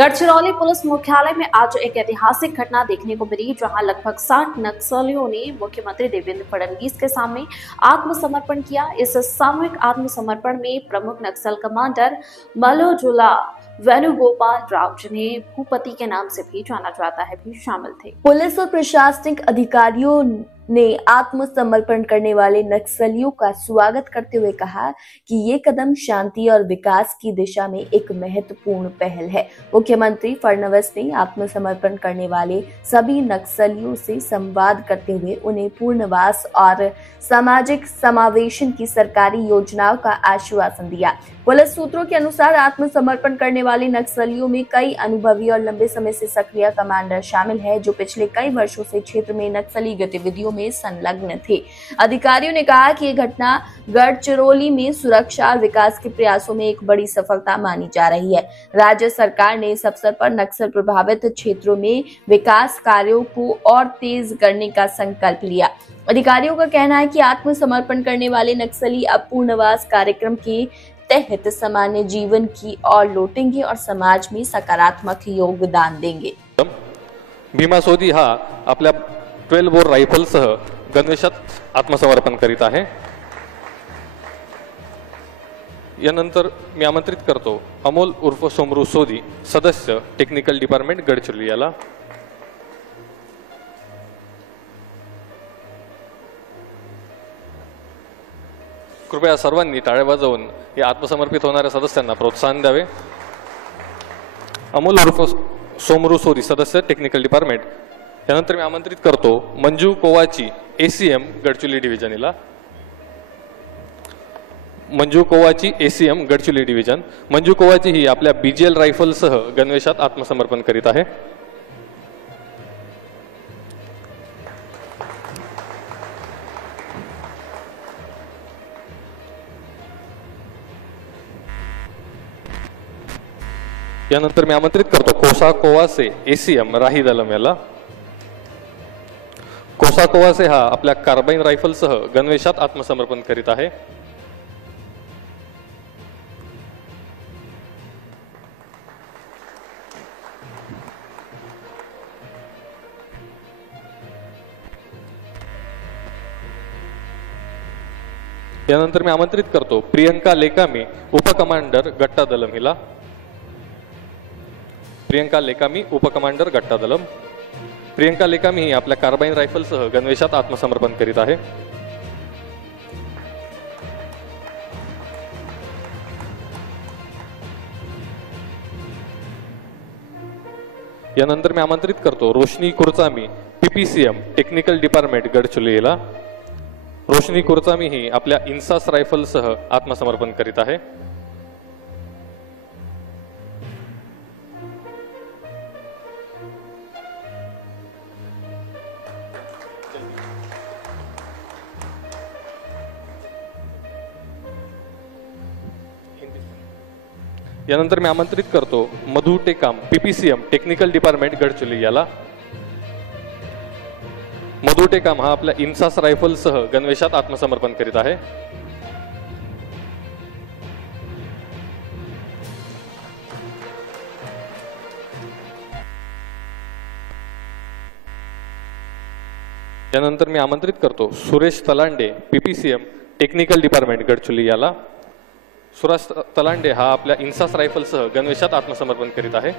Gadchiroli police मुख्यालय में आज एक ऐतिहासिक घटना देखने को मिली, जहां लगभग 60 नक्सलियों ने मुख्यमंत्री देवेंद्र फडणवीस के सामने आत्मसमर्पण किया। इस सामूहिक आत्मसमर्पण में प्रमुख नक्सल कमांडर मल्लोजुला वेणुगोपाल राव, जिन्हें भूपति के नाम से भी जाना जाता है, भी शामिल थे। पुलिस और प्रशासनिक अधिकारियों ने आत्मसमर्पण करने वाले नक्सलियों का स्वागत करते हुए कहा कि ये कदम शांति और विकास की दिशा में एक महत्वपूर्ण पहल है। मुख्यमंत्री फडणवीस ने आत्मसमर्पण करने वाले सभी नक्सलियों से संवाद करते हुए उन्हें पुनर्वास और सामाजिक समावेशन की सरकारी योजनाओं का आश्वासन दिया। पुलिस सूत्रों के अनुसार आत्मसमर्पण करने वाले नक्सलियों में कई अनुभवी और लंबे समय से सक्रिय कमांडर शामिल हैं, जो पिछले कई वर्षों से क्षेत्र में नक्सली गतिविधियों में संलग्न थे। अधिकारियों ने कहा कि ये घटना गढ़चिरौली में सुरक्षा और विकास के प्रयासों में एक बड़ी सफलता मानी जा रही है। राज्य सरकार ने इस अवसर पर नक्सल प्रभावित क्षेत्रों में विकास कार्यों को और तेज करने का संकल्प लिया। अधिकारियों का कहना है कि आत्मसमर्पण करने वाले नक्सली अब पुनर्वास कार्यक्रम के तहत सामान्य जीवन की ओर लौटेंगे और समाज में सकारात्मक योगदान देंगे। भीमा सोदी हा आपल्या 12 बोर रायफलसह गणवेशात आत्मसमर्पण करीत आहे। यानंतर मी आमंत्रित करतो अमोल उर्फ सोमरू सोदी, सदस्य टेक्निकल डिपार्टमेंट गडचिरोली याला। कृपया सर्वांनी टाळ्या वाजवून या आत्मसमर्पित होणाऱ्या सदस्यांना प्रोत्साहन द्यावे। अमोल उर्फ सोमरू सोदी, सदस्य टेक्निकल डिपार्टमेंट। यानंतर मी आमंत्रित करतो मंजू कोवाची, एसीएम गडचिरोली डिव्हिजनला। Manju Kovachi, ACM Gadchiroli division. मंजू कोवाची ही आपल्या बीजीएल रायफलसह गणवेशात आत्मसमर्पण करीत आहे। यानंतर मी आमंत्रित करतो कोसा कोवासे, एसीएम राही दलम याला। कोसा कोवासे हा आपल्या कार्बाइन रायफलसह गणवेशात आत्मसमर्पण करीत आहे। यानंतर मी आमंत्रित करतो प्रियंका लेकामी, उपकमांडर गट्टा दलम हिला। प्रियंका लेकामी, उपकमांडर गट्टा दलम। प्रियंका लेकामी ही आपल्या कार्बाइन रायफलसह गणवेशात आत्मसमर्पण करीत आहे। यानंतर मी आमंत्रित करतो रोशनी कुरचामी, पीपीसीएम टेक्निकल डिपार्टमेंट गडचिरोली याला। रोशनी कुरचामी ही आपल्या इन्सास रायफलसह आत्मसमर्पण करीत आहे। यानंतर मी आमंत्रित करतो Madhu Tekam, PPCM technical department Gadchiroli याला। मधु टेकाम हा आपल्या इन्सास रायफलसह गणवेशात आत्मसमर्पण करीत आहे। यानंतर मी आमंत्रित करतो Suresh Talande, PPCM technical department Gadchiroli याला। सुरेश तलांडे हा आपल्या इन्सास रायफलसह गणवेशात आत्मसमर्पण करीत आहे।